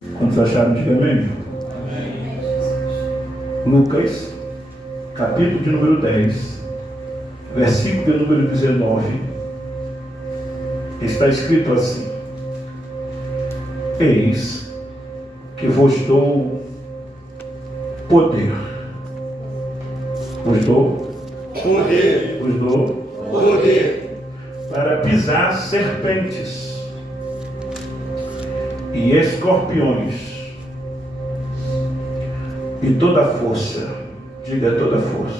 Quantos acharam? Diga amém. Lucas, capítulo de número 10, versículo de número 19, está escrito assim: Eis que vos dou poder. Vos dou poder para pisar serpentes e escorpiões e toda força, diga toda força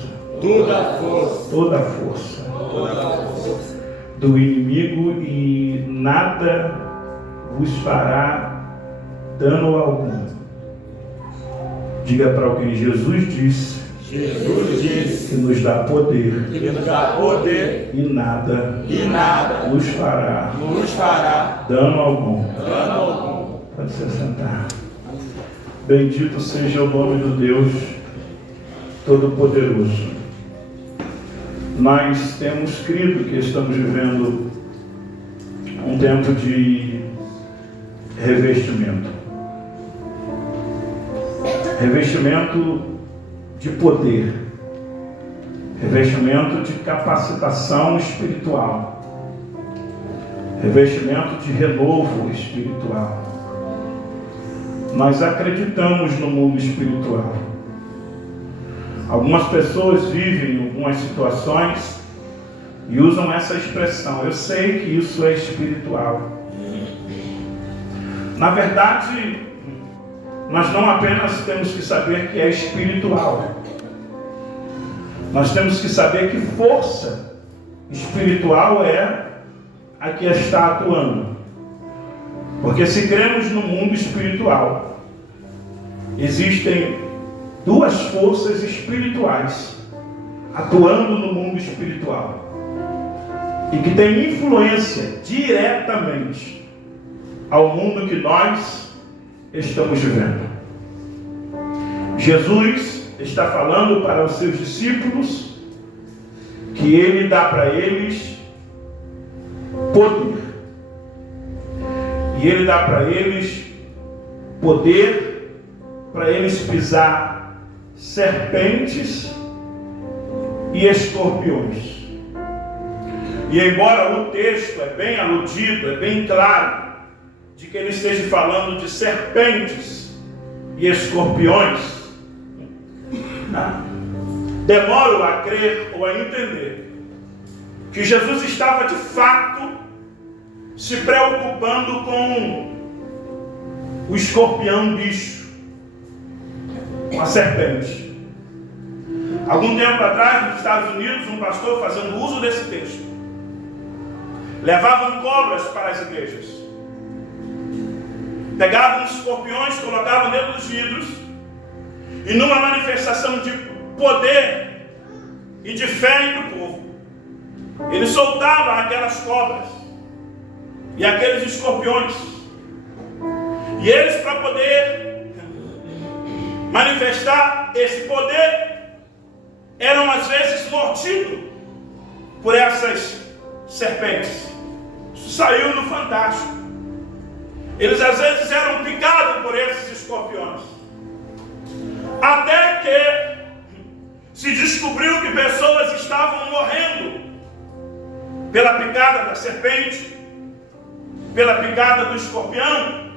do inimigo, e nada vos fará dano algum. Diga para alguém: Jesus disse que nos dá poder, e nada nos fará dano algum. Pode se sentar. Bendito seja o nome do Deus Todo-Poderoso. Nós temos crido que estamos vivendo um tempo de revestimento de poder, revestimento de capacitação espiritual, revestimento de renovo espiritual. Nós acreditamos no mundo espiritual. Algumas pessoas vivem algumas situações e usam essa expressão: eu sei que isso é espiritual. Na verdade, nós não apenas temos que saber que é espiritual, nós temos que saber que força espiritual é a que está atuando. Porque se cremos no mundo espiritual, existem duas forças espirituais atuando no mundo espiritual e que têm influência diretamente ao mundo que nós estamos vivendo. Jesus está falando para os seus discípulos que Ele dá para eles poder. E Ele dá para eles poder para eles pisar serpentes e escorpiões. E embora o texto é bem aludido, é bem claro, de que ele esteja falando de serpentes e escorpiões, demoro a crer ou a entender que Jesus estava de fato se preocupando com o escorpião bicho, com a serpente. Algum tempo atrás, nos Estados Unidos, um pastor, fazendo uso desse texto, levavam cobras para as igrejas, pegavam os escorpiões, colocavam dentro dos vidros, e numa manifestação de poder e de fé entre o povo, ele soltava aquelas cobras e aqueles escorpiões, e eles, para poder manifestar esse poder, eram às vezes mordidos por essas serpentes. Isso saiu no Fantástico. Eles às vezes eram picados por esses escorpiões, até que se descobriu que pessoas estavam morrendo pela picada da serpente, pela picada do escorpião.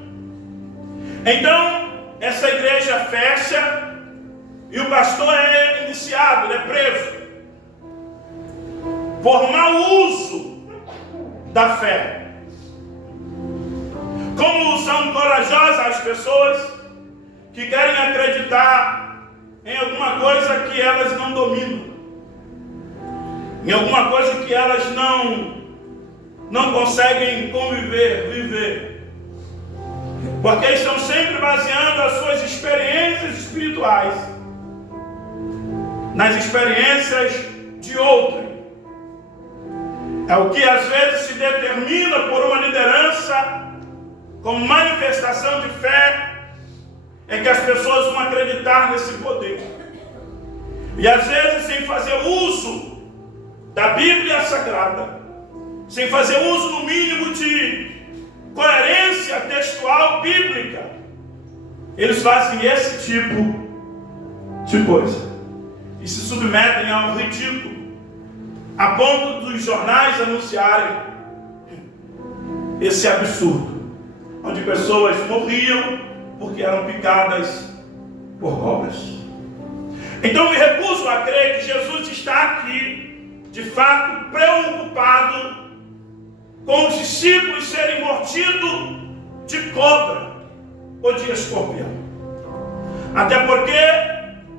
Então essa igreja fecha e o pastor é indiciado, ele é preso por mau uso da fé. Como são corajosas as pessoas que querem acreditar em alguma coisa que elas não dominam, em alguma coisa que elas não conseguem viver, porque estão sempre baseando as suas experiências espirituais nas experiências de outrem. É o que às vezes se determina por uma liderança como manifestação de fé, é que as pessoas vão acreditar nesse poder. E às vezes, sem fazer uso da Bíblia Sagrada, sem fazer uso no mínimo de coerência textual bíblica, eles fazem esse tipo de coisa e se submetem ao ridículo, a ponto dos jornais anunciarem esse absurdo, onde pessoas morriam porque eram picadas por cobras. Então me recuso a crer que Jesus está aqui, de fato, preocupado com os discípulos serem mordidos de cobra ou de escorpião. Até porque,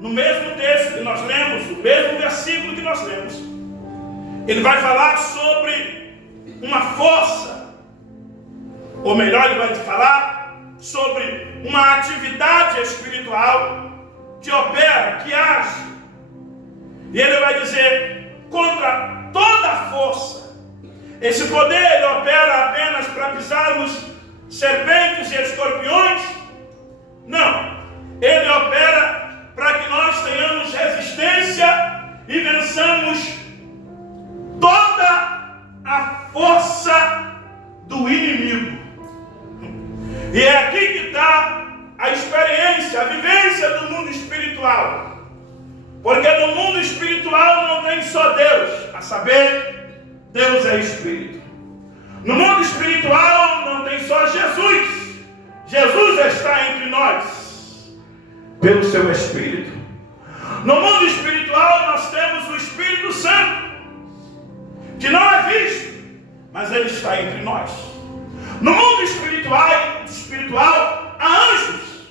no mesmo texto que nós lemos, no mesmo versículo que nós lemos, ele vai falar sobre uma força, ou melhor, ele vai falar sobre uma atividade espiritual que opera, que age. E ele vai dizer, contra toda a força. Esse poder ele opera apenas para pisarmos serpentes e escorpiões? Não. Ele opera para que nós tenhamos resistência e vençamos toda a força do inimigo. E é aqui que está a experiência, a vivência do mundo espiritual. Porque no mundo espiritual não tem só Deus, a saber, Deus é Espírito. No mundo espiritual não tem só Jesus. Jesus está entre nós, pelo seu Espírito. No mundo espiritual nós temos o Espírito Santo, que não é visto, mas ele está entre nós. No mundo espiritual há anjos,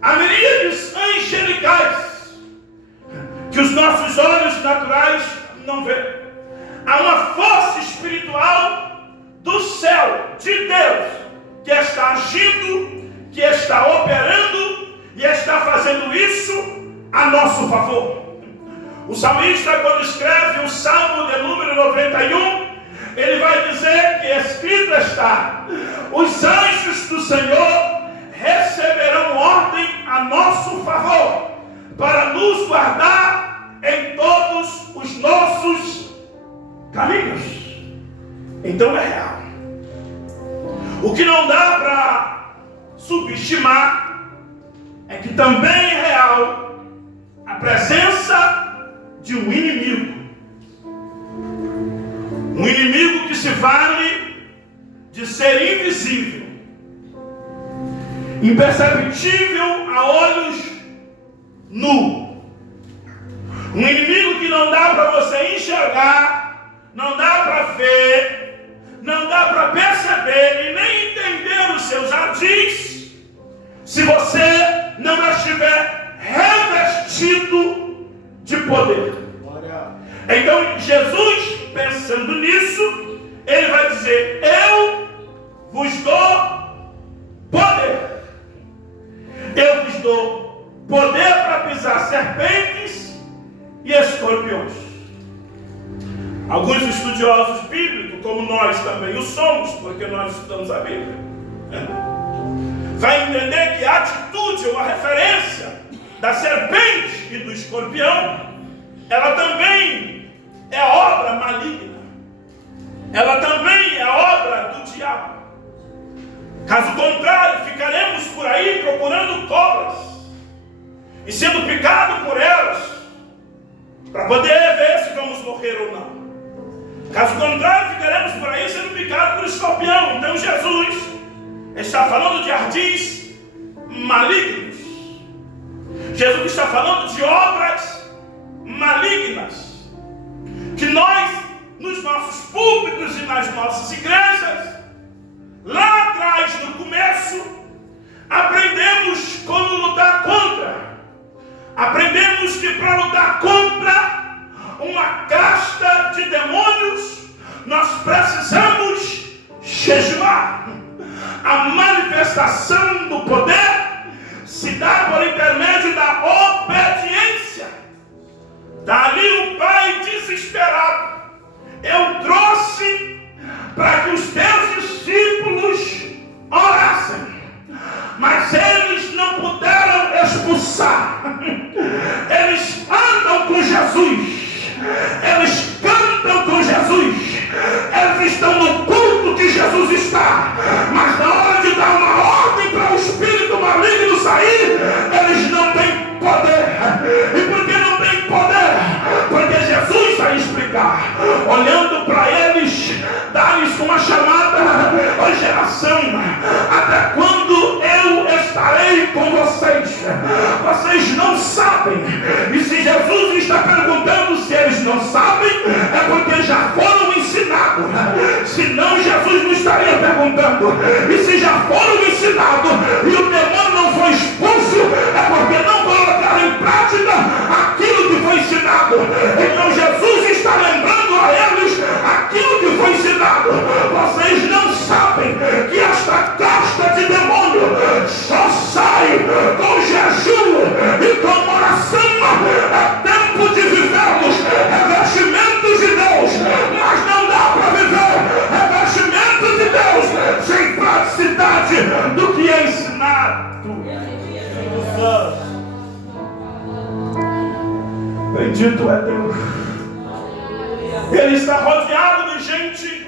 há miríades angelicais, que os nossos olhos naturais não veem. Há uma força espiritual do céu, de Deus, que está agindo, que está operando e está fazendo isso a nosso favor. O salmista, quando escreve o Salmo de número 91, ele vai dizer que escrito está: os anjos do Senhor receberão ordem a nosso favor, para nos guardar em todos os nossos caminhos. Então é real. O que não dá para subestimar é que também é real a presença de um inimigo. Um inimigo que se vale de ser invisível, imperceptível a olhos nus. Um inimigo que não dá para você enxergar, não dá para ver, não dá para perceber e nem entender os seus ardis, se você não estiver revestido de poder. Então Jesus, pensando nisso, ele vai dizer: eu vos dou poder. Eu vos dou poder para pisar serpentes e escorpiões. Alguns estudiosos bíblicos, como nós também o somos, porque nós estudamos a Bíblia, vai entender que a atitude ou a referência da serpente e do escorpião, ela também é obra maligna. Ela também é obra do diabo. Caso contrário, ficaremos por aí procurando cobras e sendo picados por elas para poder ver se vamos morrer ou não. Caso contrário, ficaremos por aí sendo picados por escorpião. Então Jesus está falando de ardis malignos. Jesus está falando de obras malignas que nós, nos nossos púlpitos e nas nossas igrejas, lá atrás, no começo, aprendemos como lutar contra. Aprendemos que para lutar contra uma casta de demônios, nós precisamos jejuar. A manifestação do poder se dá por intermédio da obediência. Dali o pai desesperado: eu trouxe para que os teus discípulos orassem, mas eles não puderam expulsar. Eles andam com Jesus, eles cantam com Jesus, eles estão no culto que Jesus está, mas na hora de dar uma ordem para o espírito maligno sair, sabem. E se Jesus está perguntando se eles não sabem, é porque já foram ensinados. Senão Jesus não estaria perguntando. E se já foram ensinados e o demônio não foi expulso, é porque não colocaram em prática aquilo que foi ensinado. Então Jesus está lembrando a eles aquilo que foi ensinado. Vocês não sabem que esta casta de demônio só sai com jejum e com oração. É tempo de vivermos revestimentos de Deus, mas não dá para viver revestimentos de Deus sem praticidade do que é ensinado. Bendito é Deus. Ele está rodeado de gente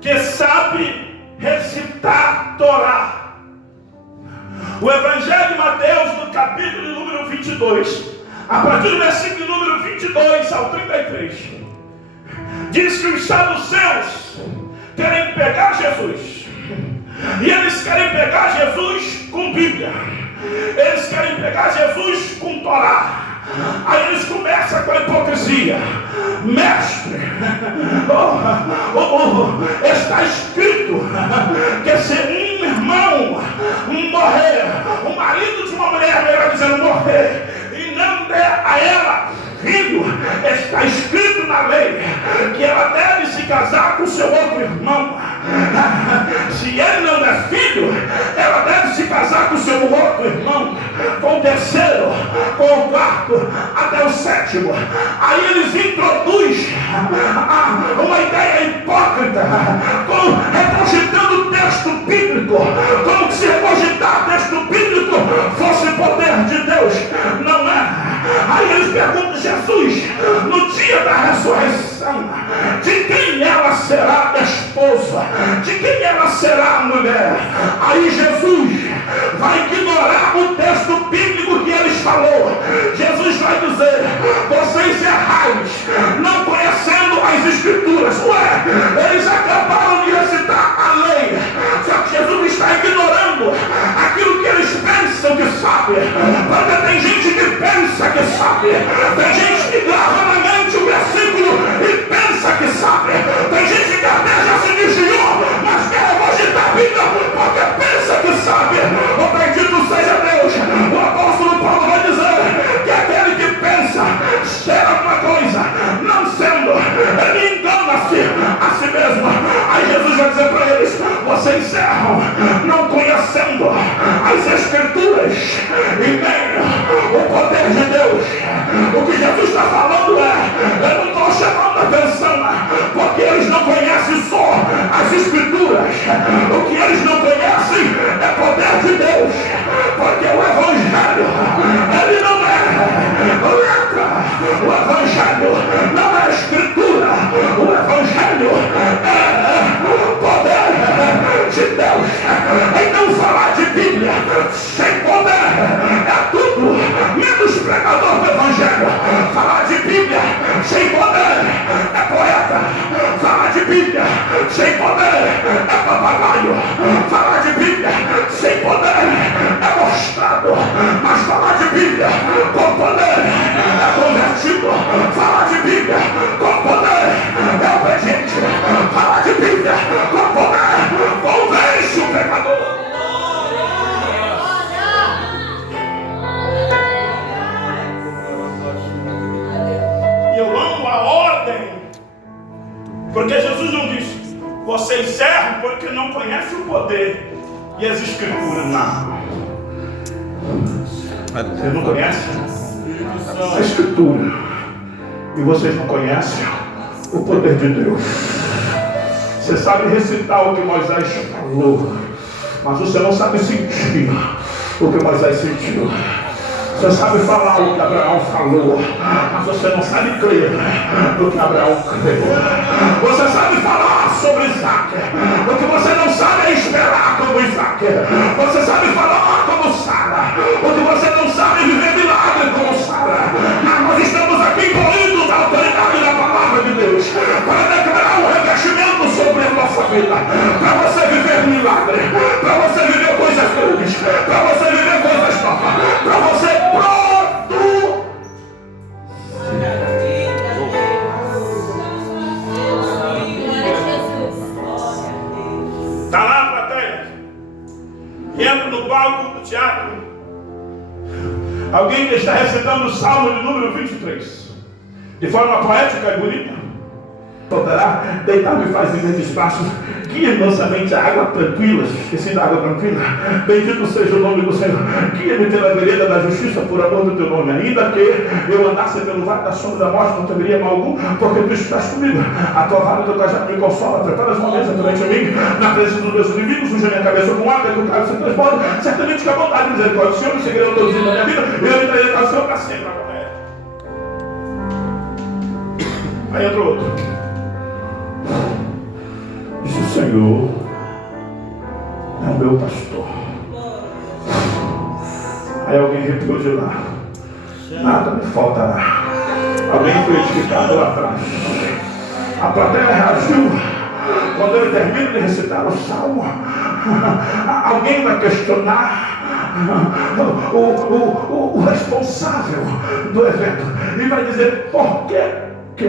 que sabe recitar Torá. O Evangelho de Mateus, no capítulo número 22, a partir do versículo número 22 ao 33, diz que os saduceus querem pegar Jesus. E eles querem pegar Jesus com Bíblia. Eles querem pegar Jesus com Torá. Aí eles começam com a hipocrisia. Mestre, está escrito que se um irmão morrer, o marido de uma mulher, melhor dizendo, morrer, e não der a ela filho, está escrito na lei que ela deve se casar com seu outro irmão. Se ele não é filho, ela deve se casar com seu outro irmão, com o terceiro, com o quarto, até o sétimo. Aí eles introduzem uma ideia hipócrita, regurgitando o texto bíblico, como se regurgitar texto bíblico fosse poder de Deus. Não é. Aí eles perguntam: Jesus, no dia da ressurreição, de quem ela será esposa? De quem ela será mulher? Aí Jesus vai ignorar o texto bíblico que eles falou. Jesus vai dizer: vocês errais, não conhecendo as escrituras. Ué, eles acabaram de recitar a lei, só que Jesus está ignorando aquilo que eles pensam que sabe. Porque tem gente que pensa que sabe, tem gente que grava na mente o versículo e pensa que sabe, tem gente que até já se desviou, mas quer regurgitar a Bíblia porque pensa que sabe. O bendito seja Deus. O apóstolo Paulo vai dizer que aquele que pensa ser alguma coisa, não sendo, ele engana-se a si mesmo. Aí Jesus vai dizer para eles: vocês erram, não conhecendo as escrituras e nem o poder de Deus. O que Jesus está falando eu não estou chamando a atenção, porque eles não conhecem só as escrituras. O que eles não conhecem é poder de Deus, porque o Evangelho, ele não é letra, o Evangelho não é escritura, o Evangelho é poder de Deus. Então falar de Bíblia sem poder é tudo menos pregador do Evangelho. Falar de Bíblia sem poder é poeta. Falar de Bíblia sem poder é papagaio. Falar de Bíblia sem poder é mostrado. Mas falar de Bíblia com poder é convertido. Falar de Bíblia com poder é obediente. Falar de Bíblia com poder convence o pecador. Eu amo a ordem, porque Jesus não disse: vocês erram porque não conhecem o poder e as escrituras. Não. Vocês não conhecem a escritura e vocês não conhecem o poder de Deus. Você sabe recitar o que Moisés falou, mas você não sabe sentir o que Moisés sentiu. Você sabe falar o que Abraão falou, mas você não sabe crer no que Abraão creu. Você sabe falar sobre Isaac, o que você não sabe é esperar como Isaac. Você sabe falar como Sara, o que você não sabe é viver milagre como Sara. Mas nós estamos aqui incluídos da autoridade da palavra de Deus para declarar um revestimento sobre a nossa vida, para você viver milagre, para você viver coisas grandes, para você viver coisas novas, para você produzir. teatro. Alguém que está recitando o Salmo de número 23, de forma poética e bonita. Poderá deitar-me e faz viver de espaço. Guia mansamente a água tranquila, esqueci da água tranquila. Bendito seja o nome do Senhor. Guia-me pela vereda da justiça por amor do teu nome. Ainda que eu andasse pelo vale da sombra da morte, não temeria mal algum, porque tu estás comigo. A tua vara e o teu cajado me consola. Preparas uma mesa perante mim, na presença dos meus inimigos. Suja minha cabeça com água, e o carro se transborda. Certamente que a bondade e misericórdia do Senhor me seguirão todos os dias da minha vida. Eu entrarei na Senhor para sempre. Aí entrou outro. Disse: o Senhor é o meu pastor. Aí alguém repetiu de lá: nada me faltará. Alguém foi edificado lá atrás. A plateia reagiu quando ele termina de recitar o salmo. Alguém vai questionar o responsável do evento e vai dizer: por quê? Que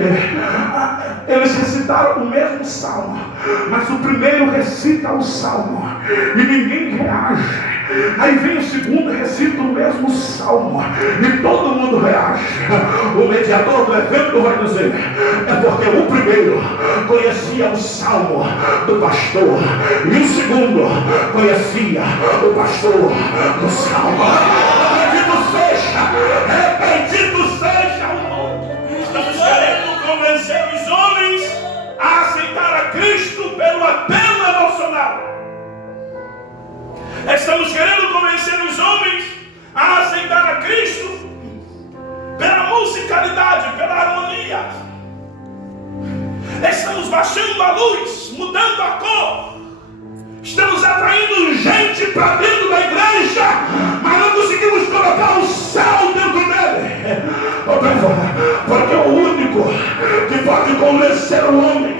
eles recitaram o mesmo salmo, mas o primeiro recita o salmo e ninguém reage. Aí vem o segundo e recita o mesmo salmo e todo mundo reage. O mediador do evento vai dizer: é porque o primeiro conhecia o salmo do pastor e o segundo conhecia o pastor do salmo. Bendito seja, bendito seja o nome. Estamos querendo convencer os homens a aceitar a Cristo pelo apelo emocional. Estamos querendo convencer os homens a aceitar a Cristo pela musicalidade, pela harmonia. Estamos baixando a luz, mudando a cor. Estamos atraindo gente para dentro da igreja, mas não conseguimos colocar o céu dentro dele. Porque o único que pode convencer o homem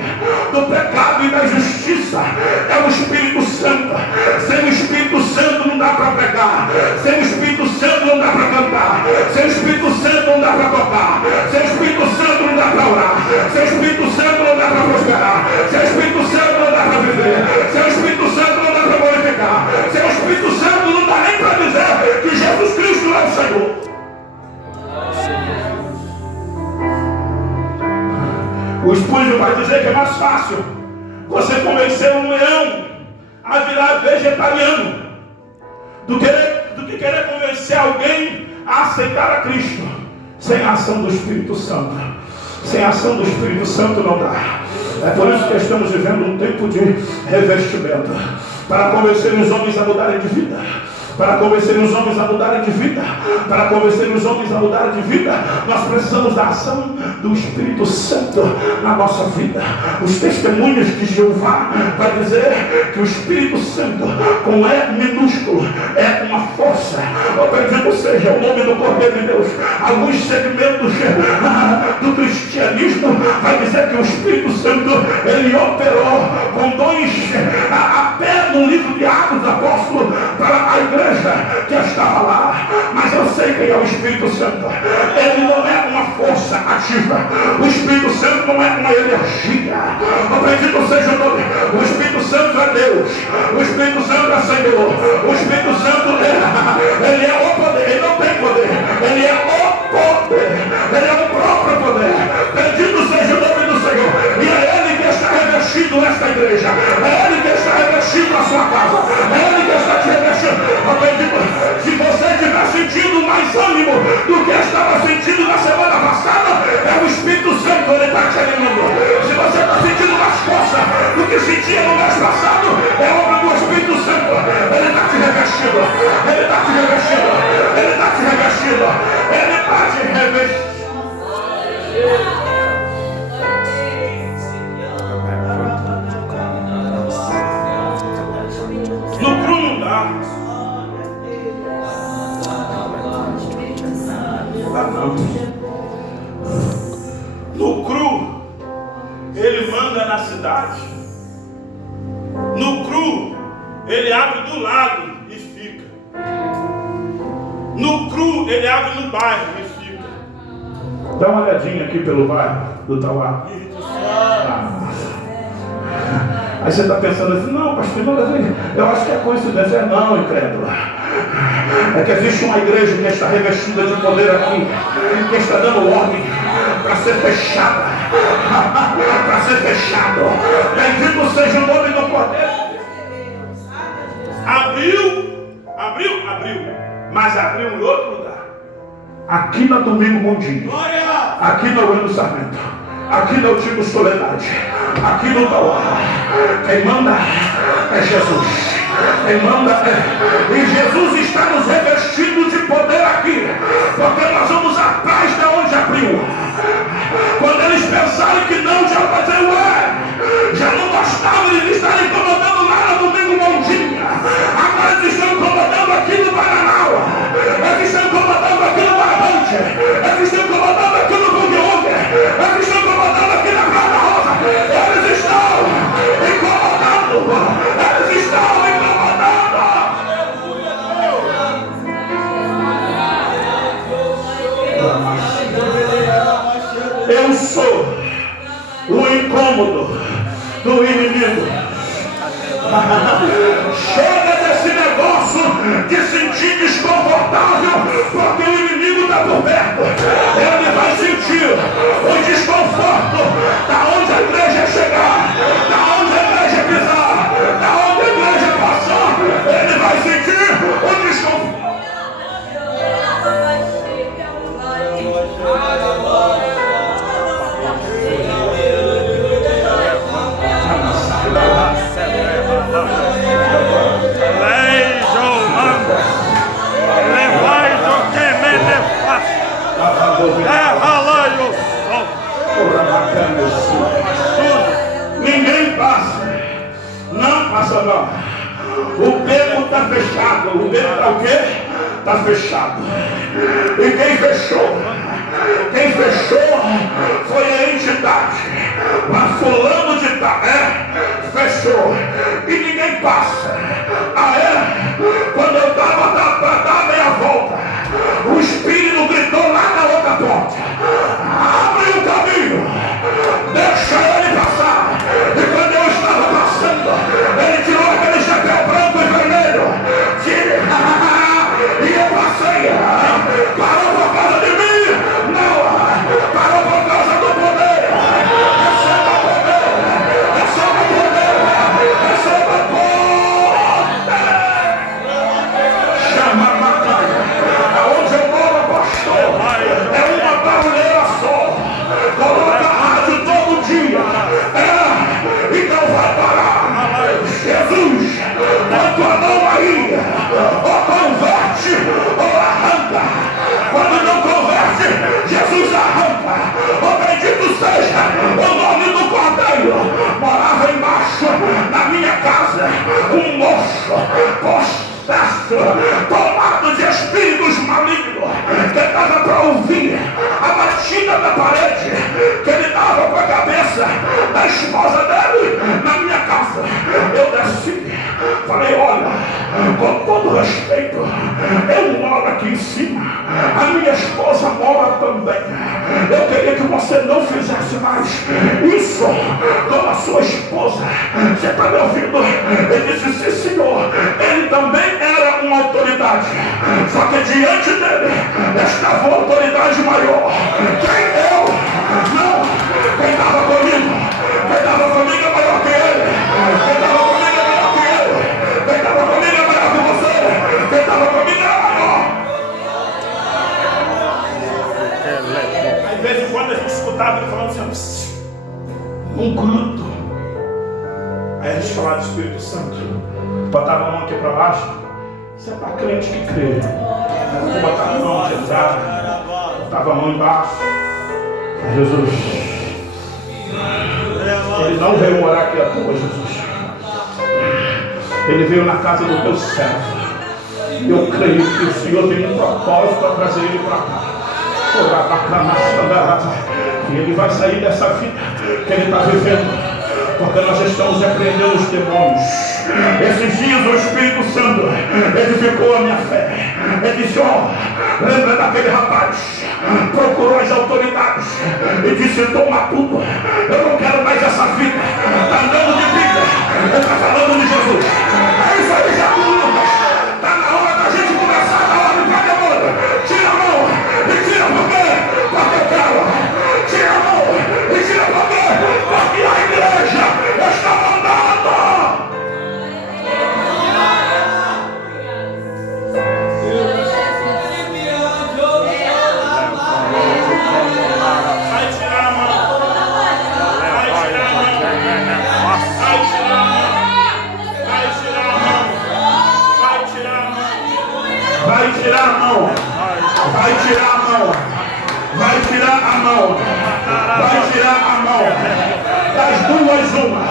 do pecado e da justiça é o Espírito Santo. Sem o Espírito Santo não dá para pregar. Sem o Espírito Santo não dá para cantar. Sem o Espírito Santo não dá para tocar. Sem o Espírito Santo não dá para orar. Sem o Espírito Santo não dá para prosperar. Sem o Espírito Santo não dá para viver. Sem o Espírito Santo não dá para glorificar. Sem o Espírito Santo não dá nem para dizer que Jesus Cristo é o Senhor. O Spurgeon vai dizer que é mais fácil você convencer um leão a virar vegetariano do que querer convencer alguém a aceitar a Cristo sem a ação do Espírito Santo. Sem a ação do Espírito Santo não dá. É por isso que estamos vivendo um tempo de revestimento, para convencer os homens a mudarem de vida. Para convencer os homens a mudarem de vida, para convencer os homens a mudarem de vida, nós precisamos da ação do Espírito Santo na nossa vida. Os testemunhos de Jeová vai dizer que o Espírito Santo, com E minúsculo, é uma força. Bendito seja o nome do Cordeiro de Deus. Alguns segmentos do cristianismo vai dizer que o Espírito Santo ele operou com dons até no livro de Atos dos Apóstolos para a igreja que estava lá. Mas eu sei quem é o Espírito Santo. Ele não é uma força ativa. O Espírito Santo não é uma energia. Bendito seja o nome. O Espírito Santo é Deus. O Espírito Santo é Senhor. O Espírito Santo ele é o poder. Ele não tem poder. Ele é o poder. Ele é o próprio poder. Bendito seja o nome do Senhor. E é Ele que está revestido nesta igreja. É Ele que está revestido na sua casa. É Ele que está te revestindo. Se você estiver sentindo mais ânimo do que estava sentindo na semana passada, é o Espírito Santo, ele está te animando. Se você está sentindo mais força do que sentia no mês passado, é obra do Espírito Santo. Ele está te revestindo. Ele está te revestindo. Ele está te revestindo. Ele está te revestindo. No cru não dá. No cru, ele manda na cidade. No cru, ele abre do lado e fica. No cru, ele abre no bairro e fica. Dá uma olhadinha aqui pelo bairro do Tauá. Aí você está pensando assim: não, pastor, eu acho que é coincidência. Não, incrédula. É que existe uma igreja que está revestida de poder aqui, que está dando ordem para ser fechada, para ser fechado. Bendito seja o nome do Cordeiro. Abriu, mas abriu em outro lugar. Aqui na Domingo Mundinho, aqui na Ueno Sarmento, aqui na Antigo Soledade, aqui no Tauá. Quem manda é Jesus. Quem manda é. E Jesus está nos revestindo de poder aqui, porque nós vamos atrás de onde abriu. Quando eles pensarem que não, já vai dizer, ué, já não gostavam de estar incomodando lá no Domingo Mundinho. Agora eles estão incomodando aqui no Bananal. Eles estão incomodando aqui no Barabante. Eles estão incomodando aqui no Bug. Eles estão incomodando aqui na Praia Rosa. Eles estão incomodando. Eles estão incomodando. Eu sou o incômodo do inimigo. Chega desse negócio de sentir desconfortável, porque o inimigo está por perto. Ele vai sentir o desconforto da onde a igreja chegar, da onde a igreja pisar, da onde a igreja passar. Ele vai sentir o desconforto. Ninguém passa. Não passa não. O beco está fechado. O beco está o quê? Está fechado. E quem fechou? Quem fechou foi a entidade. Mas fulano de tal fechou. E ninguém passa. Ah é? Quando eu estava para dar meia volta, o Espírito gritou lá na outra porta: abre o caminho, deixa ele passar. E quando eu estava passando, ele tirou aquele chapéu branco e vermelho, e eu passei. Parou por causa de mim? Não, parou por causa do poder. Receba poder, receba poder, receba poder. Chama a Macaia. Aonde eu moro, pastor, é uma barulheira só. Coloca a rádio todo dia. Então vai parar. Jesus, põe tua mão aí. Ou converte, ou arranca. Quando não converte, Jesus arranca. Oh, bendito seja o nome do Cordeiro. Morava embaixo, na minha casa, um moço possesso, tomado de espíritos malignos, que estava para ouvir a batida da parede que ele dava com a cabeça da esposa dele na minha casa. Eu desci, falei: olha, com todo respeito, eu moro aqui em cima, a minha esposa mora também. Eu queria que você não fizesse mais isso com a sua esposa. Você está me ouvindo? Ele disse: sim, senhor. Ele também era uma autoridade, só que diante dele estava uma autoridade maior. Quem eu? Não. Quem estava comigo? Quem estava comigo é maior que ele. Quem estava comigo é maior que ele. Quem estava comigo é maior que você. Quem estava comigo era maior. Às vezes, quando a gente escutava ele falando assim, um grudo, aí a gente falava do Espírito Santo, botava a mão aqui para baixo. Isso é para crente que crê. Botava a mão de entrar, botava a mão embaixo. Jesus, ele não veio morar aqui à toa, Jesus. Ele veio na casa do teu servo. Eu creio que o Senhor tem um propósito para trazer ele para cá. E ele vai sair dessa vida que ele está vivendo, porque nós estamos repreendendo os demônios. Esses dias o Espírito Santo edificou a minha fé. Ele disse: lembra daquele rapaz? Procurou as autoridades e disse: toma tudo, eu não quero mais essa vida. Está andando de vida, ele está falando de Jesus. É isso aí, Jesus. Está na hora da gente começar a Vai tirar a mão. Vai tirar a mão. Vai tirar a mão. Vai tirar a mão. Das duas, uma.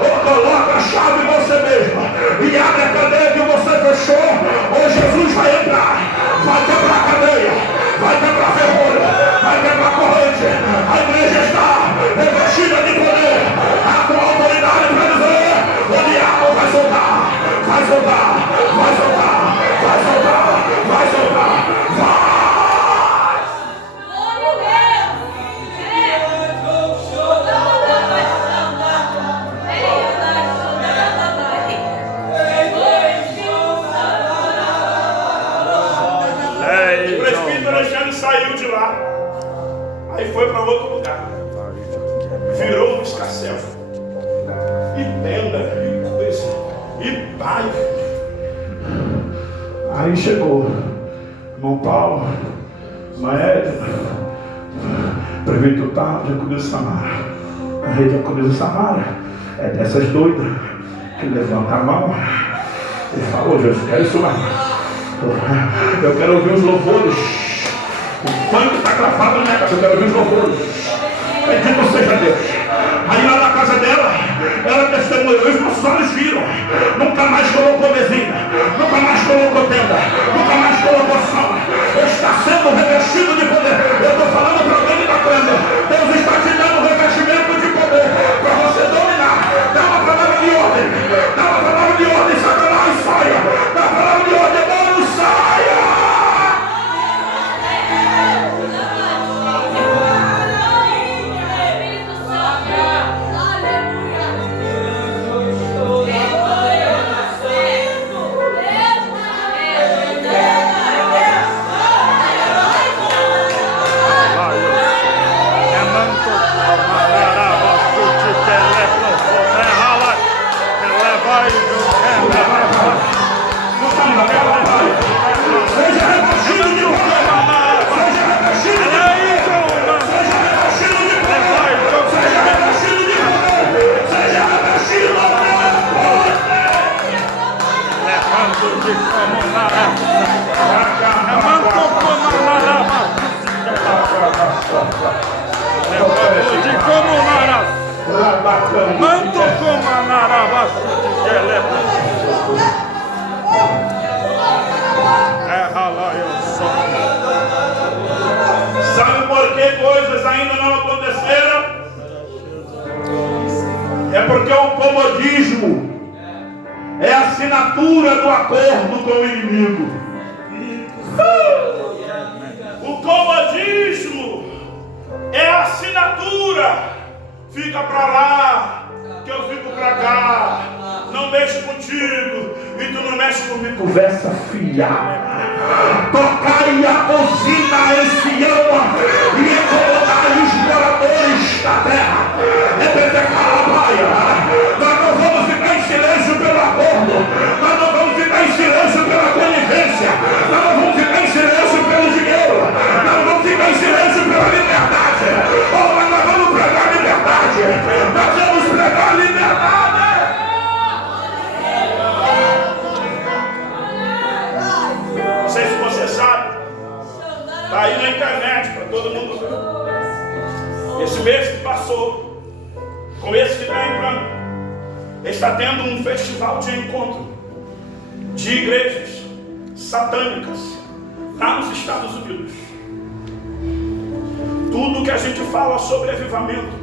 Ou coloca a chave em você mesmo e abre a cadeia que você fechou, ou Jesus vai entrar. Vai quebrar a cadeia. Vai quebrar a ferrolha. Vai quebrar a corrente. A igreja está revestida de poder. Com autoridade para dizer: o diabo vai soltar. Vai soltar. Vai soltar. Vai soltar. Vai soltar. Vai. Saiu de lá, aí foi para outro lugar, virou um escarcel, e tenda, e coisa, e pai. Aí chegou irmão Paulo, Maedna, prefeito tal, Diaconisa Samara. A rede Diaconisa Samara é dessas doidas que levanta a mão e fala: ô Jesus, quero isso mais. Eu quero ouvir os louvores. O funk está gravado na minha casa, eu quero ouvir os louvores. Bendito seja Deus. Aí lá na casa dela, ela testemunhou, os nossos olhos viram. Nunca mais colocou mesinha, nunca mais colocou tenda, nunca mais colocou som. Está sendo revestido de poder. Eu estou falando para alguém da câmera. Deus está te dando revestimento de poder para você dominar. Dá uma palavra de ordem. Dá uma palavra de ordem, Satanás, saia. Dá uma palavra de ordem, demônio, saia. Sabe por que coisas ainda não aconteceram? É porque o comodismo é a assinatura do acordo com o inimigo. O comodismo é a assinatura. Fica pra lá, que eu fico pra cá. Não mexo contigo e tu não mexe comigo. Conversa fiada. Tocai a buzina em Sião e incomodai os moradores da terra. É Pentecalabaia. Nós não vamos ficar em silêncio pelo acordo. Nós não vamos ficar em silêncio pela conivência. Nós não vamos ficar em silêncio pelo dinheiro. Nós não vamos ficar em silêncio pela liberdade. Oh, mas nós vamos pregar liberdade. Nós vamos pregar liberdade. Não sei se você sabe, está aí na internet para todo mundo ver. Esse mês que passou, com esse que está entrando, está tendo um festival de encontro de igrejas satânicas lá nos Estados Unidos. Tudo que a gente fala sobre avivamento,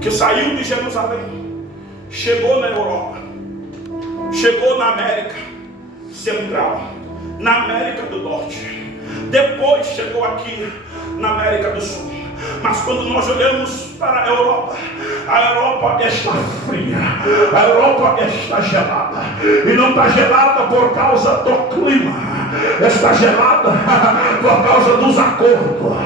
que saiu de Jerusalém, chegou na Europa, chegou na América Central, na América do Norte, depois chegou aqui na América do Sul. Mas quando nós olhamos para a Europa está fria, a Europa está gelada, e não está gelada por causa do clima, está gelada por causa dos acordos,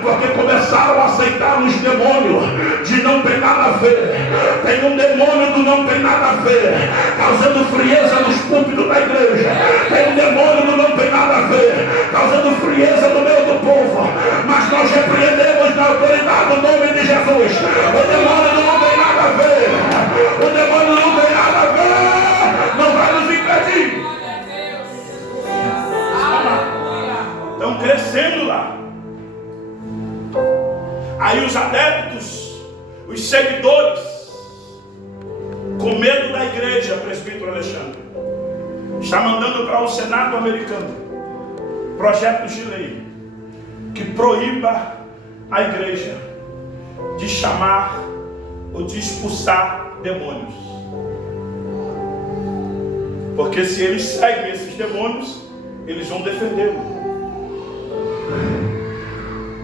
porque começaram a aceitar os demônios de não tem nada a ver. Tem um demônio do não tem nada a ver, causando frieza nos púlpitos da igreja. Tem um demônio do não tem nada a ver, causando frieza no meio do povo. Mas nós repreendemos na autoridade do nome de Jesus. O demônio não tem nada a ver. O demônio não tem nada a ver. Não vai nos impedir. crescendo lá. Aí os adeptos, os seguidores, com medo da igreja, presbítero Alexandre, está mandando para o Senado americano projetos de lei que proíba a igreja de chamar ou de expulsar demônios. Porque se eles seguem esses demônios, eles vão defendê-lo.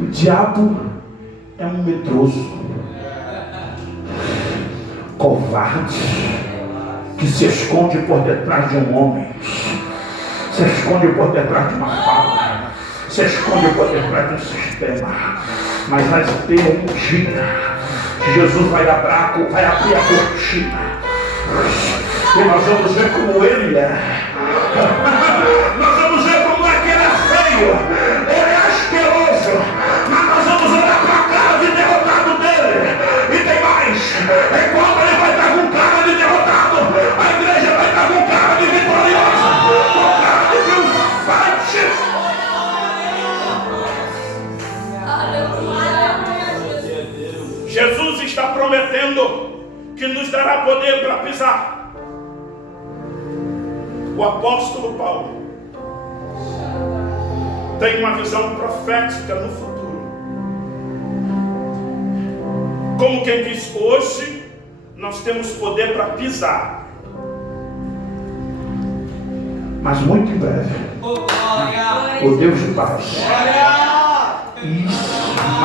O diabo é um medroso, covarde, que se esconde por detrás de um homem, se esconde por detrás de uma fala, se esconde por detrás de um sistema. Mas vai ter um dia que Jesus vai abrir a cortina e nós vamos ver como ele é. Nós vamos ver como é que ele é feio, ele é asqueroso, mas nós vamos olhar para a cara de derrotado dele. E tem mais, enquanto ele vai estar com cara de derrotado, a igreja vai estar com cara de vitoriosa, com cara de triunfante. Jesus está prometendo que nos dará poder para pisar. O apóstolo Paulo tem uma visão profética no futuro. Como quem diz, hoje nós temos poder para pisar, mas muito em breve o Deus de paz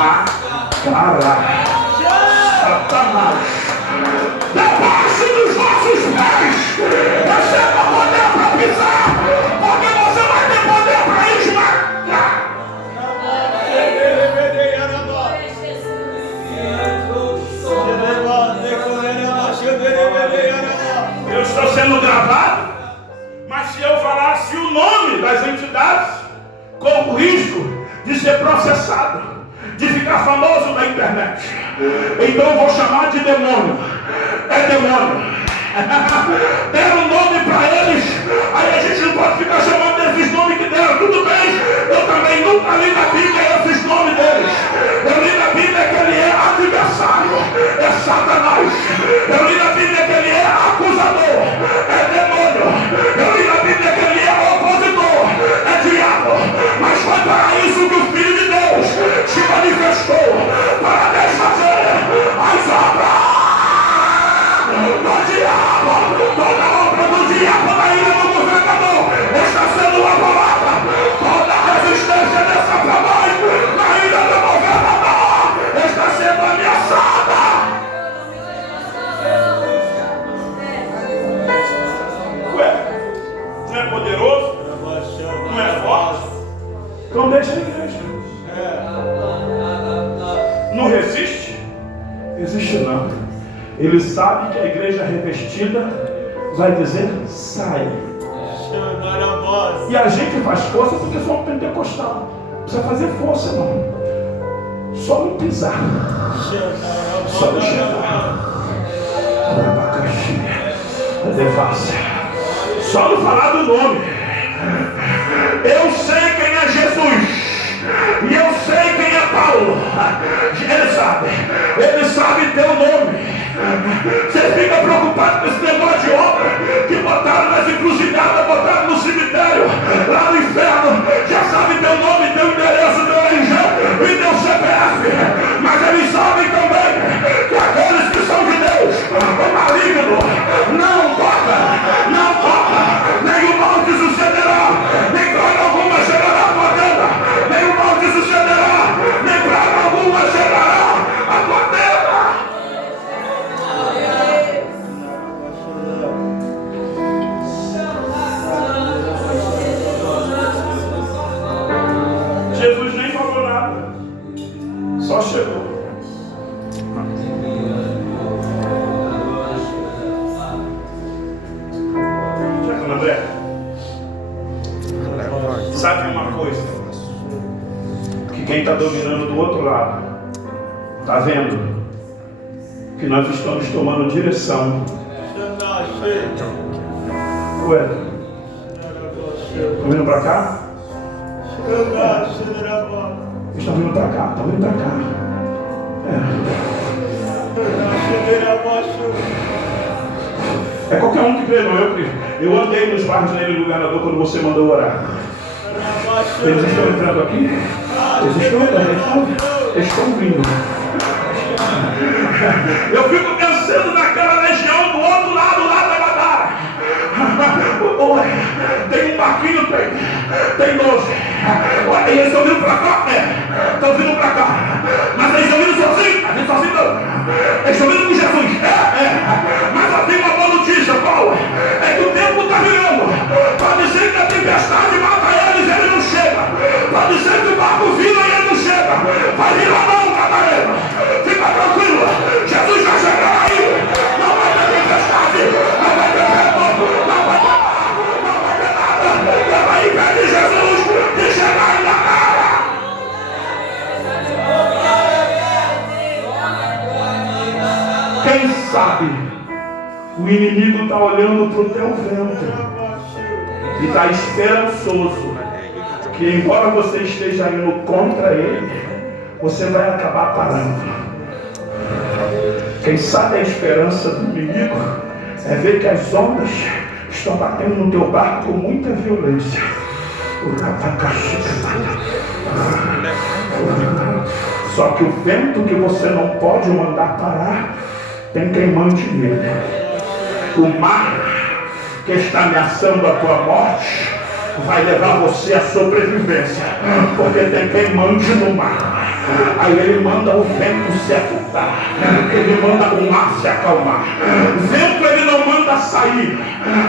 esmagará Satanás debaixo dos nossos pés. Você tem poder para pisar, porque você vai ter poder para esmagar. eu estou sendo gravado, mas se eu falasse o nome das entidades, corro o risco de ser processado, de ficar famoso na internet. Então eu vou chamar de demônio. É demônio. Deram um nome para eles, aí a gente não pode ficar chamando desses nomes que deram. Tudo bem, eu também nunca li na Bíblia esses nomes deles. Eu li na Bíblia que ele é adversário, é Satanás. Eu li na Bíblia que ele é acusador, é demônio. Eu li na Bíblia que ele é opositor, é diabo. Mas foi para isso que o Filho de Deus se manifestou, para desfazer as obras do diabo. Toda obra do diabo na ilha do governador está sendo abalada. Toda resistência dessa trabalho na ilha do governador está sendo ameaçada. Ué, não é poderoso? Não é forte? Então deixa a igreja. Não resiste? Existe não. Ele sabe que a igreja revestida vai dizer sai. E a gente faz força porque somos pentecostal. Não precisa fazer força não. Só não pisar. Só não chegar. Devassa. Só não falar do nome. Eu sei quem é Jesus. E eu sei quem é Paulo. Ele sabe teu nome. Você fica preocupado com esse negócio de obra que botaram nas encruzilhadas, botaram no cemitério, lá no inferno. Já sabe teu nome, teu endereço, teu RG e teu CPF. Mas eles sabem também que aqueles que são de Deus, o maligno, não toca, nem o mal te sucederá, nem praga alguma chegará à tua tenda, nem o mal te sucederá, nem praga alguma chegará à tua tenda. Jesus nem falou nada, só chegou. André, sabe uma coisa? Que quem está dominando do outro lado está vendo que nós estamos tomando direção. Ué, estão vindo para cá? Estão vindo para cá, estão vindo para cá. É qualquer um que crê, não eu creio. Eu andei nos bairros nele do governador quando você mandou orar. Eles estão entrando aqui? Eles estão entrando, eles estão vindo. Eu fico pensando naquela região do outro lado, lá da Badara. Tem um barquinho, tem 12. E eles estão vindo para cá? Estão vindo para cá. Mas eles estão vindo sozinhos? A gente sozinho não. Eles estão vindo com Jesus. Mas eu tenho uma boa notícia, Paulo. É que o tempo está virando. Pode ser que a tempestade mata eles e ele não chega. Pode ser que o barco vira e ele não chega. Vai virar não, Catarina. Fica tranquilo. Jesus vai chegar aí. Não vai ter tempestade. Não vai ter vento. Não vai ter barco. Não vai ter nada. Leva aí, pede Jesus de chegar ainda nada. Quem sabe o inimigo está olhando para o teu ventre e está esperançoso que, embora você esteja indo contra ele, você vai acabar parando. Quem sabe a esperança do inimigo é ver que as ondas estão batendo no teu barco com muita violência. Só que o vento que você não pode mandar parar tem quem mande nele. O mar que está ameaçando a tua morte vai levar você à sobrevivência, porque tem quem mande no mar. Aí ele manda o vento se aquietar, ele manda o mar se acalmar. Vento ele não manda sair,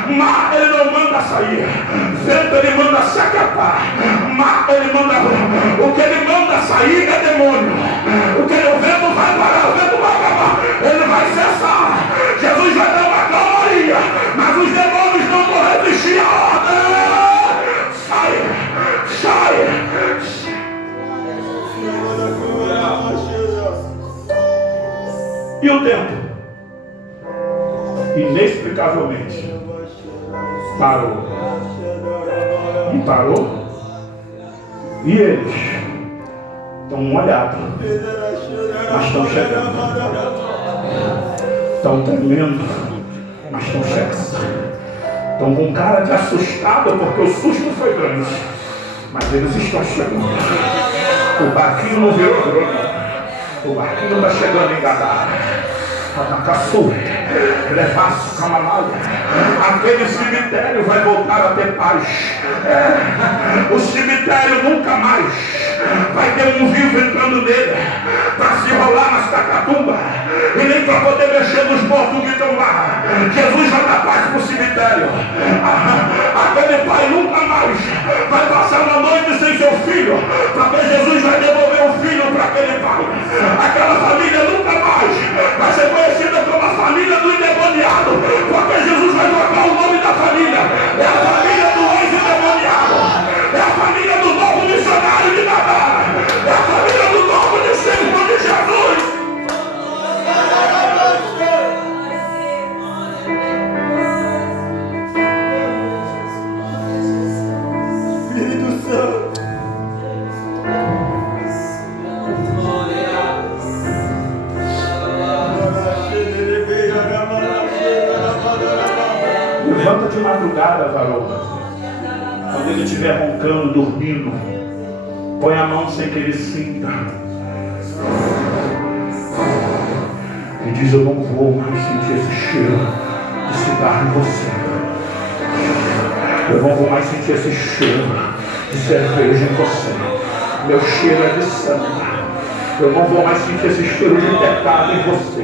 mar ele não manda sair. Vento ele manda se aquietar, mar ele manda. O que ele manda sair é demônio. O vento vai parar, o vento vai acabar, ele vai cessar. Jesus vai dar uma calmaria, mas os demônios não vão resistir à ordem. Sai! E o tempo, inexplicavelmente, parou. E parou. E eles estão molhados, mas estão chegando. Estão tremendo, mas estão chegando. Estão com cara de assustado porque o susto foi grande. Mas eles estão chegando. O barquinho não virou droga. O barquinho está chegando em Gadara. Atacaçu, Levaço, Camalaia. Aquele cemitério vai voltar a ter paz. O cemitério nunca mais vai ter um vivo entrando nele para se rolar nas catacumbas e nem para poder mexer nos mortos que estão lá. Jesus vai dar paz para o cemitério. Aquele pai nunca mais vai passar uma noite sem seu filho, porque Jesus vai devolver o filho para aquele pai. Aquela família nunca mais vai ser conhecida como a família do endemoniado, porque Jesus vai trocar o nome da família. É a família do ex-endemoniado. É a família do novo missionário de Gadara. É a família do novo discípulo de Jesus. Espírito Santo. Levanta de madrugada, varão. Quando ele estiver roncando, dormindo, põe a mão sem que ele sinta. E diz: eu não vou mais sentir esse cheiro de cigarro em você. Eu não vou mais sentir esse cheiro de cerveja em você. Meu cheiro é de sangue. Eu não vou mais sentir esse cheiro de pecado em você.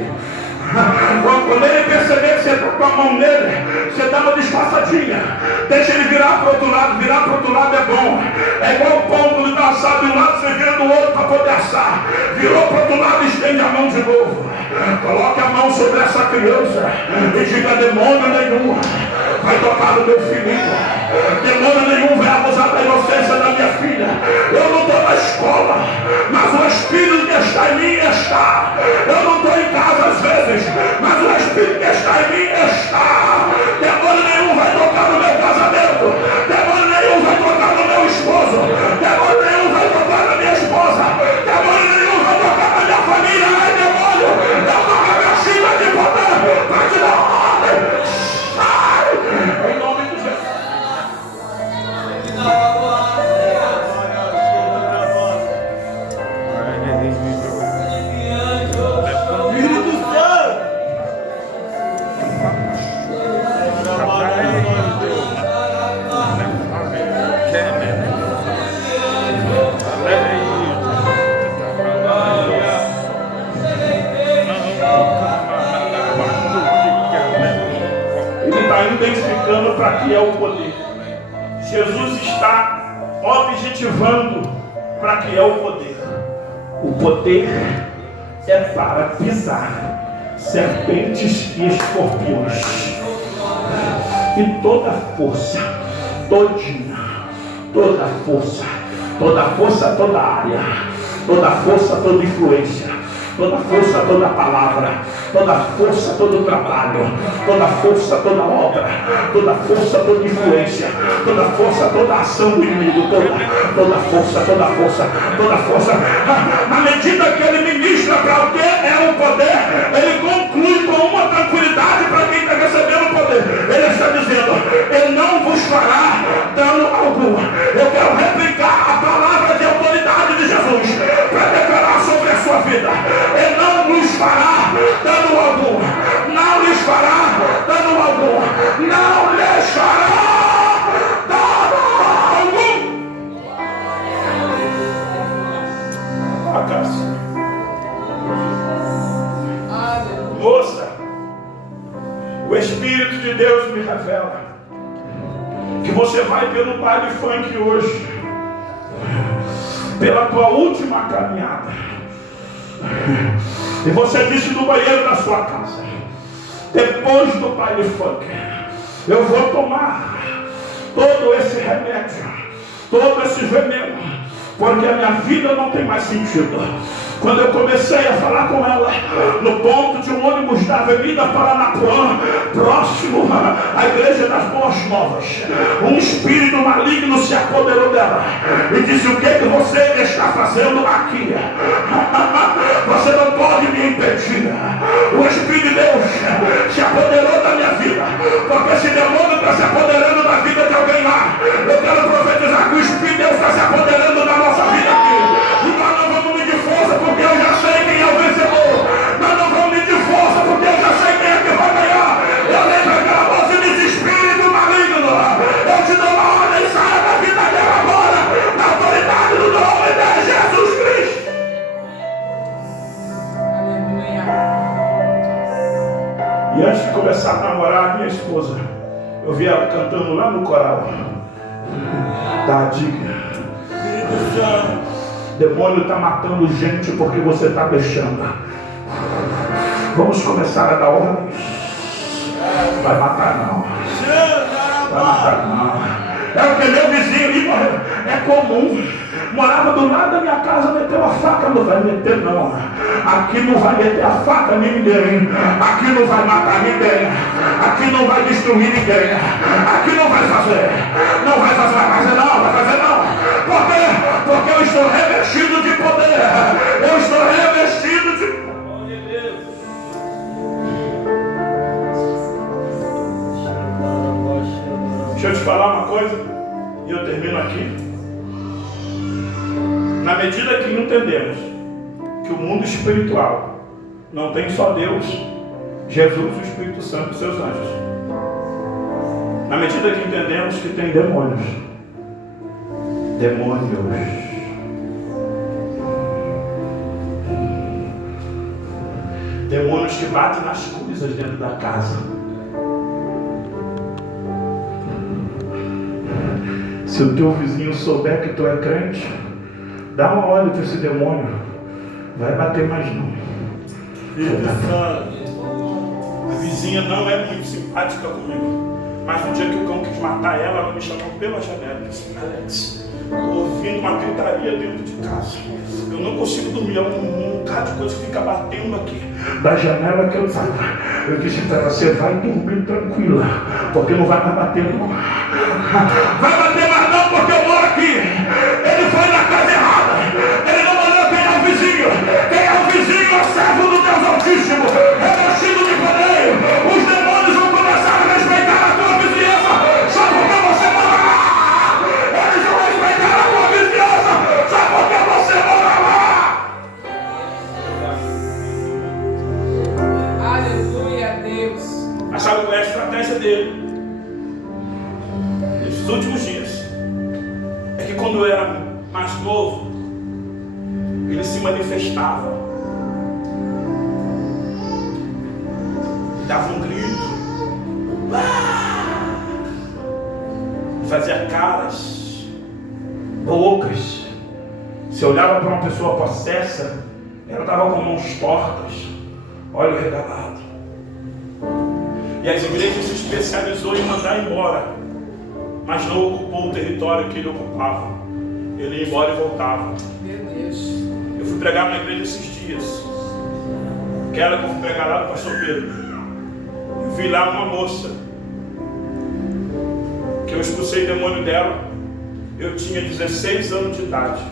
Quando ele perceber que você está com a mão nele, você dá uma disfarçadinha. Deixa ele virar para o outro lado. Virar para o outro lado é bom. É igual o pão, quando está assado de um lado, você vira do outro para poder assar. Virou para o outro lado e estende a mão de novo. Coloque a mão sobre essa criança e diga: demônio nenhum vai tocar no meu filhinho. Demônio nenhum vai abusar da inocência da minha filha. Eu não estou na escola, mas o Espírito que está em mim está. Eu não estou em casa às vezes, mas o Espírito que está em mim está. Demônio nenhum vai tocar no meu casamento. Demônio nenhum vai tocar no meu esposo. Ele está identificando para que é o poder. Jesus está objetivando para que é o poder. O poder é para pisar serpentes e escorpiões. E toda força, todinha, toda força, toda área, toda força, toda influência, toda força, toda palavra, toda força, todo trabalho, toda força, toda obra, toda força, toda influência, toda força, toda ação do inimigo, toda força, toda força, toda força. À medida que ele ministra para o que é o poder, ele conclui com uma tranquilidade para quem está recebendo o poder. Ele está dizendo: ele não vos fará dano algum. Eu quero replicar a palavra de autoridade de Jesus para declarar sobre a sua vida. Ele não vos fará dano algum. Não lhes fará dano algum. Não lhes fará dano algum. Acaso. Moça, o Espírito de Deus me revela que você vai pelo baile funk hoje, pela tua última caminhada, e você disse no banheiro da sua casa: depois do baile funk eu vou tomar todo esse remédio, todo esse veneno, porque a minha vida não tem mais sentido. Quando eu comecei a falar com ela no ponto de um ônibus da Avenida Paranapuã, próximo à Igreja das Boas Novas, um espírito maligno se apoderou dela e disse: o que você está fazendo aqui? Você não pode me impedir. O Espírito de Deus se apoderou da minha vida, porque esse demônio está se apoderando da vida de alguém lá. Eu quero profetizar que o Espírito de Deus está se apoderando da nossa vida aqui. E nós não vamos medir força, porque eu já sei quem é o vencedor. Nós não vamos medir força, porque eu já sei quem é que vai ganhar. Eu lembro aquela voz e disse: espírito maligno, eu te dou uma ordem, saia da vida dela agora, na autoridade do nome de Jesus Cristo. E antes de começar a namorar a minha esposa, eu vi ela cantando lá no coral. Tadinha. Demônio está matando gente porque você está deixando. Vamos começar a dar ordem. Vai matar não. Vai matar não. É o que meu vizinho ali morreu. É comum. Morava do lado da minha casa, meteu a faca. Não vai meter não. Aqui não vai meter a faca em ninguém. Aqui não vai matar ninguém. Aqui não vai destruir ninguém. Aqui não vai fazer. Não vai fazer, vai fazer não, vai fazer não. Por quê? Porque eu estou revestido de poder. Eu estou revestido de poder. Deixa eu te falar uma coisa, e eu termino aqui. Na medida que entendemos que o mundo espiritual não tem só Deus, Jesus, o Espírito Santo e seus anjos. Na medida que entendemos que tem demônios. Demônios que batem nas coisas dentro da casa. Se o teu vizinho souber que tu é crente, dá uma olhada para esse demônio. Vai bater mais não. A vizinha não é muito simpática comigo. Mas no dia que o cão quis matar ela, ela me chamou pela janela e disse: Alex, ouvindo uma gritaria dentro de casa. Eu não consigo dormir, é um bocado de coisa que fica batendo aqui. Da janela que eu estava, eu disse para ela: você vai dormir tranquila, porque não vai mais bater não. Vai bater mais não, porque eu moro aqui. Ele foi na casa errada. Ele não mandou quem é o vizinho. Quem é o vizinho é o servo do Deus Altíssimo, revestido de poder. Os demônios vão começar a respeitar a tua vizinhança só porque você mora lá. Eles vão respeitar a tua vizinhança só porque você mora lá. Aleluia, Deus. Mas sabe qual é a estratégia dele? Nesses últimos dias, quando eu era mais novo, ele se manifestava, dava um grito, fazia caras, bocas. Se olhava para uma pessoa possessa, ela estava com mãos tortas, olho regalado. E as igrejas se especializou em mandar embora, mas não ocupou o território que ele ocupava. Ele ia embora e voltava. Meu Deus. Eu fui pregar numa igreja esses dias, aquela que eu fui pregar lá do pastor Pedro. Eu vi lá uma moça, que eu expulsei o demônio dela. Eu tinha 16 anos de idade.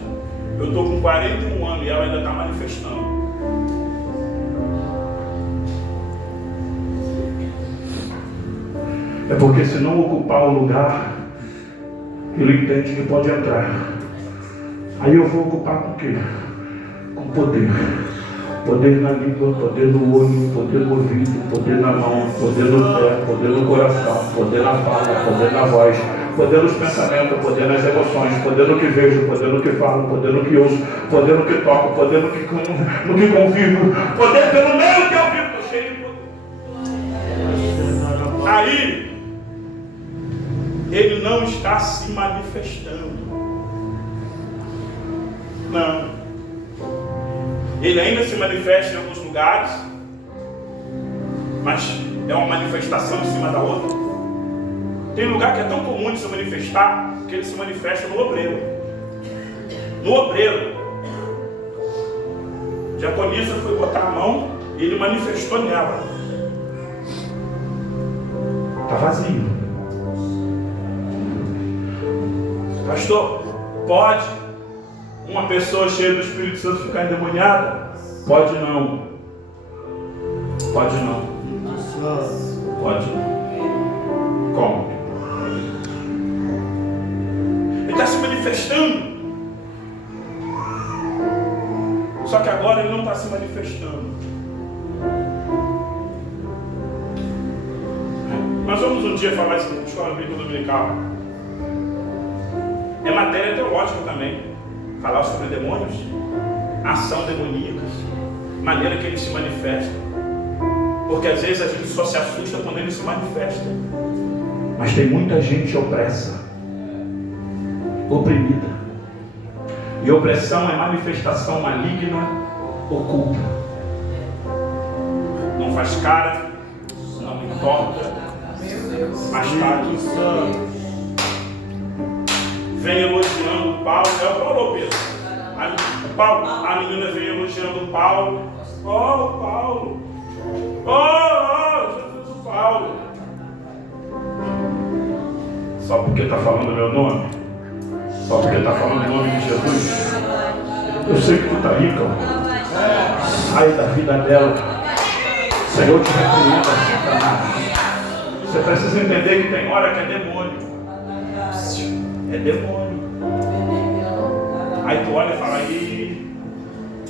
Eu estou com 41 anos e ela ainda está manifestando. É porque se não ocupar o lugar, ele entende que pode entrar. Aí eu vou ocupar com o quê? Com poder. Poder na língua, poder no olho, poder no ouvido, poder na mão, poder no pé, poder no coração, poder na fala, poder na voz, poder nos pensamentos, poder nas emoções, poder no que vejo, poder no que falo, poder no que ouço, poder no que toco, poder no que convivo, poder pelo meio que eu vivo. Estou cheio de poder. Aí, ele não está se manifestando. Não. Ele ainda se manifesta em alguns lugares, mas é uma manifestação em cima da outra. Tem lugar que é tão comum de se manifestar, que ele se manifesta no obreiro. No obreiro. A diaconisa foi botar a mão e ele manifestou nela. Está vazio. Pastor, pode uma pessoa cheia do Espírito Santo ficar endemoniada? Pode não. Pode não. Pode não. Como? Ele está se manifestando. Só que agora ele não está se manifestando. Nós vamos um dia falar isso na escola bíblica dominical. É matéria teológica também. Falar sobre demônios, ação demoníacas, maneira que eles se manifestam. Porque às vezes a gente só se assusta quando eles se manifestam. Mas tem muita gente opressa, oprimida. E opressão é manifestação maligna, oculta. Não faz cara, não importa, mas está aqui. Vem elogiando o Paulo. É o Paulo ou Pedro? A menina vem elogiando o Paulo. Oh, Paulo. Jesus, o Paulo. Só porque está falando meu nome? Só porque está falando o nome de Jesus? Eu sei que tu está rica. Sai da vida dela. Senhor te repreenda, Satanás. Você precisa entender que tem hora que é demônio. É demônio. Aí tu olha e fala, aí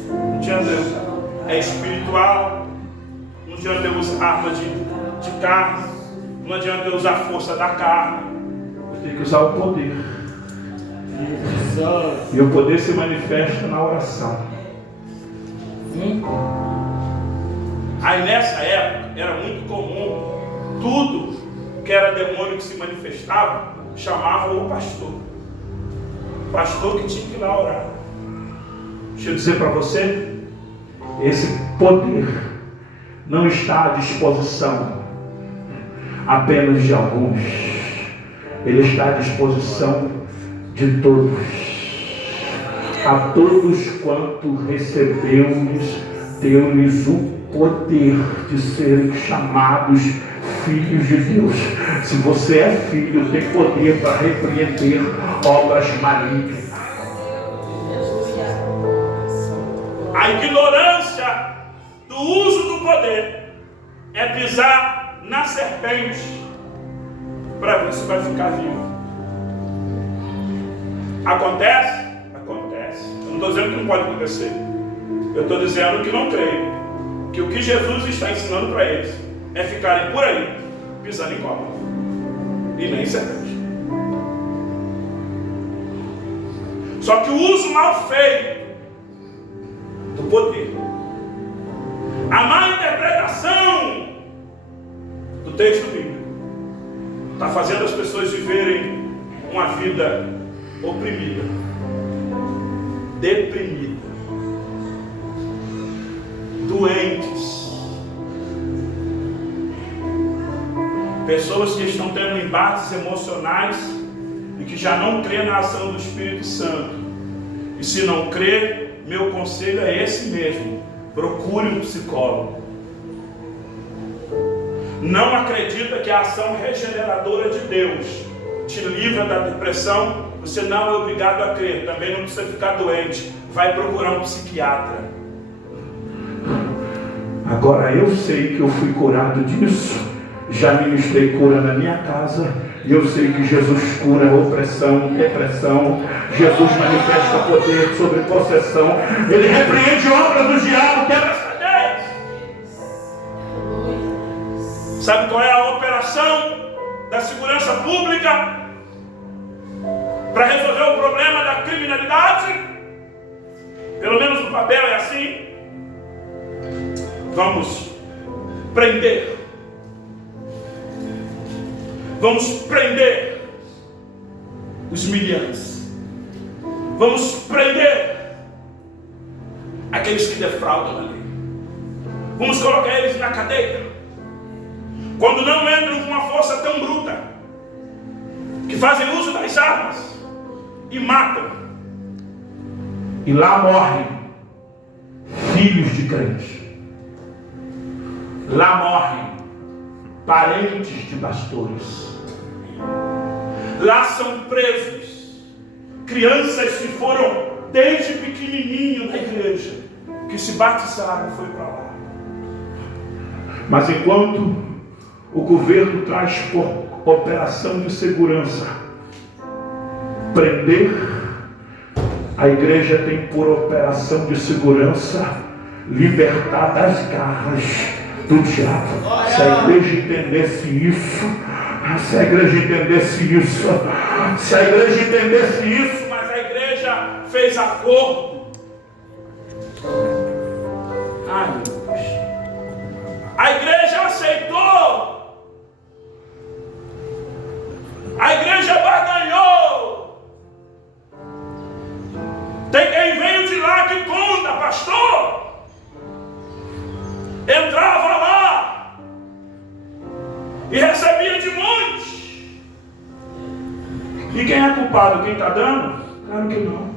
não adianta, é espiritual, não adianta eu usar arma de carne, não adianta eu usar a força da carne, eu tenho que usar o poder. E o poder se manifesta na oração. Aí nessa época era muito comum, tudo que era demônio que se manifestava, chamava o pastor. Pastor que tinha que ir lá orar. Deixa eu dizer para você, esse poder não está à disposição apenas de alguns. Ele está à disposição de todos. A todos quanto recebeu-lhes, deu-lhes o poder de serem chamados filhos de Deus. Se você é filho, tem poder para repreender obras malignas. A ignorância do uso do poder é pisar na serpente para ver se vai ficar vivo. Acontece? Acontece. Eu não estou dizendo que não pode acontecer. Eu estou dizendo que não creio. Que o que Jesus está ensinando para eles é ficarem por aí, pisando em cobra. E nem serpente. Só que o uso mal feito do poder, a má interpretação do texto bíblico, está fazendo as pessoas viverem uma vida oprimida, deprimida, doentes, pessoas que estão tendo embates emocionais e que já não crê na ação do Espírito Santo. E se não crê, meu conselho é esse mesmo: procure um psicólogo. Não acredita que a ação regeneradora de Deus te livra da depressão? Você não é obrigado a crer. Também não precisa ficar doente. Vai procurar um psiquiatra. Agora eu sei que eu fui curado disso. Já ministrei cura na minha casa. E eu sei que Jesus cura opressão, depressão. Jesus manifesta poder sobre possessão. Ele repreende a obra do diabo, quebra essa cadeia. Sabe qual é a operação da segurança pública para resolver o problema da criminalidade? Pelo menos no papel é assim. Vamos prender. Vamos prender os miliantes. Vamos prender aqueles que defraudam a lei. Vamos colocar eles na cadeia. Quando não entram com uma força tão bruta, que fazem uso das armas e matam. E lá morrem filhos de crentes. Lá morrem parentes de pastores. Lá são presos crianças que foram desde pequenininho da igreja, que se batizaram, foi para lá. Mas enquanto o governo traz por operação de segurança prender, a igreja tem por operação de segurança libertar das garras do diabo. Se a igreja entendesse isso, se a igreja entendesse isso, se a igreja entendesse isso, mas a igreja fez acordo. Ai, meu Deus. A igreja aceitou. A igreja barganhou. Tem quem veio de lá que conta, pastor. Entrava lá e recebia de monte. E quem é culpado? Quem está dando? Claro que não.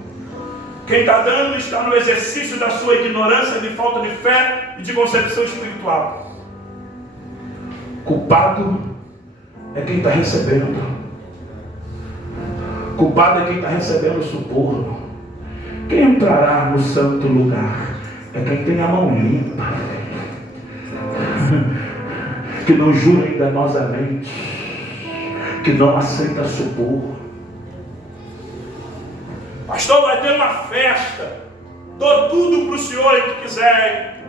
Quem está dando está no exercício da sua ignorância, de falta de fé e de concepção espiritual. Culpado é quem está recebendo. Culpado é quem está recebendo o suborno. Quem entrará no santo lugar é quem tem a mão limpa, que não jura enganosamente, que não aceita suborno. Pastor, vai ter uma festa, dou tudo para o senhor e que quiser.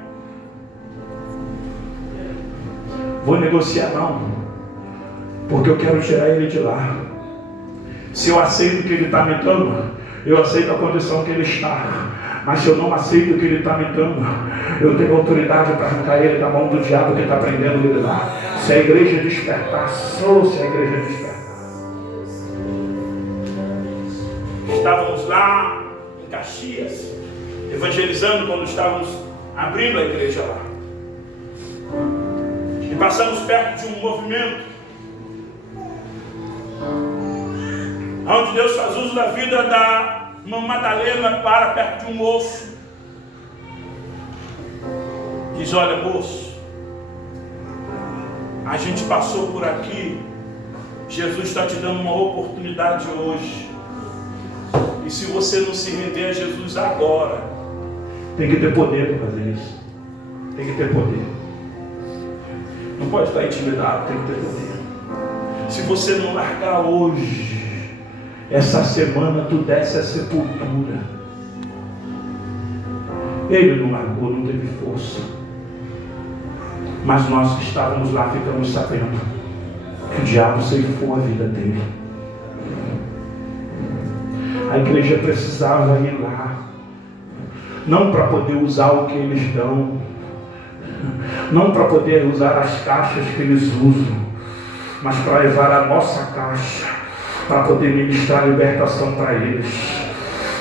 Vou negociar não, porque eu quero tirar ele de lá. Se eu aceito que ele está me dando, eu aceito a condição que ele está. Mas se eu não aceito que ele está me dando, eu tenho autoridade para arrancar ele da mão do diabo que está prendendo ele lá. Se a igreja despertar, só se a igreja despertar. Estávamos lá em Caxias, evangelizando quando estávamos abrindo a igreja lá. E passamos perto de um movimento onde Deus faz uso da vida da irmã Madalena para perto de um moço. Diz: olha, moço, a gente passou por aqui, Jesus está te dando uma oportunidade hoje. E se você não se render a Jesus agora, tem que ter poder para fazer isso. Tem que ter poder. Não pode estar intimidado, tem que ter poder. Se você não largar hoje, essa semana tu desce a sepultura. Ele não largou, não teve força. Mas nós que estávamos lá ficamos sabendo que o diabo ceifou a vida dele. A igreja precisava ir lá, não para poder usar o que eles dão, não para poder usar as caixas que eles usam, mas para levar a nossa caixa, para poder ministrar libertação para eles,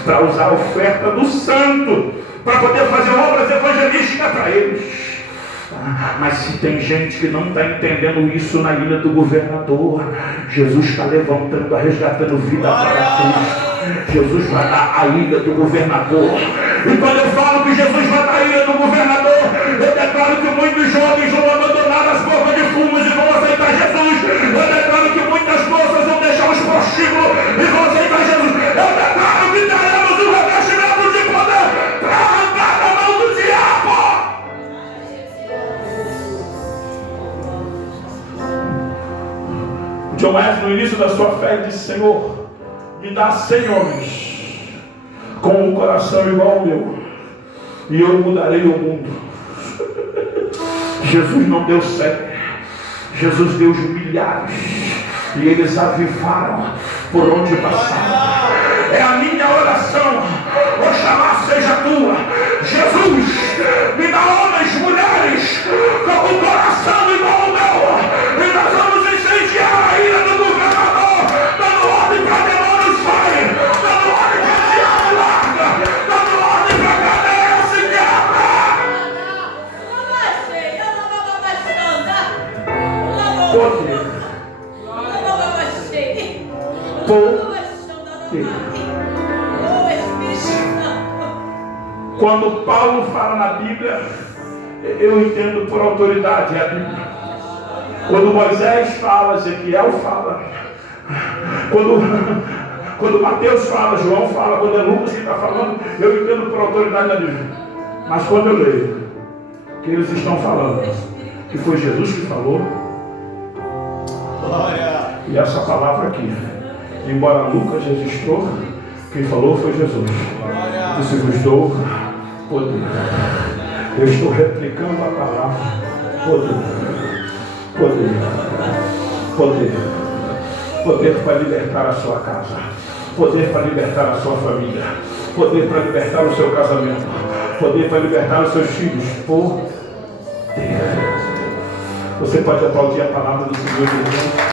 para usar a oferta do santo, para poder fazer obras evangelísticas para eles. Mas se tem gente que não está entendendo isso na ilha do governador, Jesus está levantando, resgatando vida para Cristo. Jesus vai dar a ilha do governador. E quando eu falo que Jesus vai dar a ilha do governador, eu declaro que muitos jovens vão abandonar as bocas de fumos e vão aceitar Jesus. Eu declaro que muitas moças vão deixar os prostíbulos e vão aceitar Jesus. Eu declaro que teremos um revestimento de poder para arrancar a mão do diabo. John Wesley, no início da sua fé, disse: Senhor, me dá 100 homens com um coração igual ao meu, e eu mudarei o mundo. Jesus não deu 100, Jesus deu os milhares, e eles avivaram por onde passaram. É a minha oração, oxalá seja tua. Jesus, me dá homens, mulheres com um coração igual ao meu, e nós vamos incendiar a ilha do governador, dando ordem para demônios sair, dando ordem para o diabo larga, dando ordem para a cadeia se quebra. Poder. Quando Paulo fala na Bíblia, eu entendo por autoridade a Bíblia. Quando Moisés fala, Ezequiel fala, quando Mateus fala, João fala, quando é Lucas que está falando, eu entendo por autoridade da Bíblia. Mas quando eu leio que eles estão falando que foi Jesus que falou, e essa palavra aqui, embora Lucas registrou, quem falou foi Jesus. Disse: vos dou poder. Eu estou replicando a palavra poder. Poder. Poder. Poder para libertar a sua casa. Poder para libertar a sua família. Poder para libertar o seu casamento. Poder para libertar os seus filhos. Poder. Você pode aplaudir a palavra do Senhor Jesus.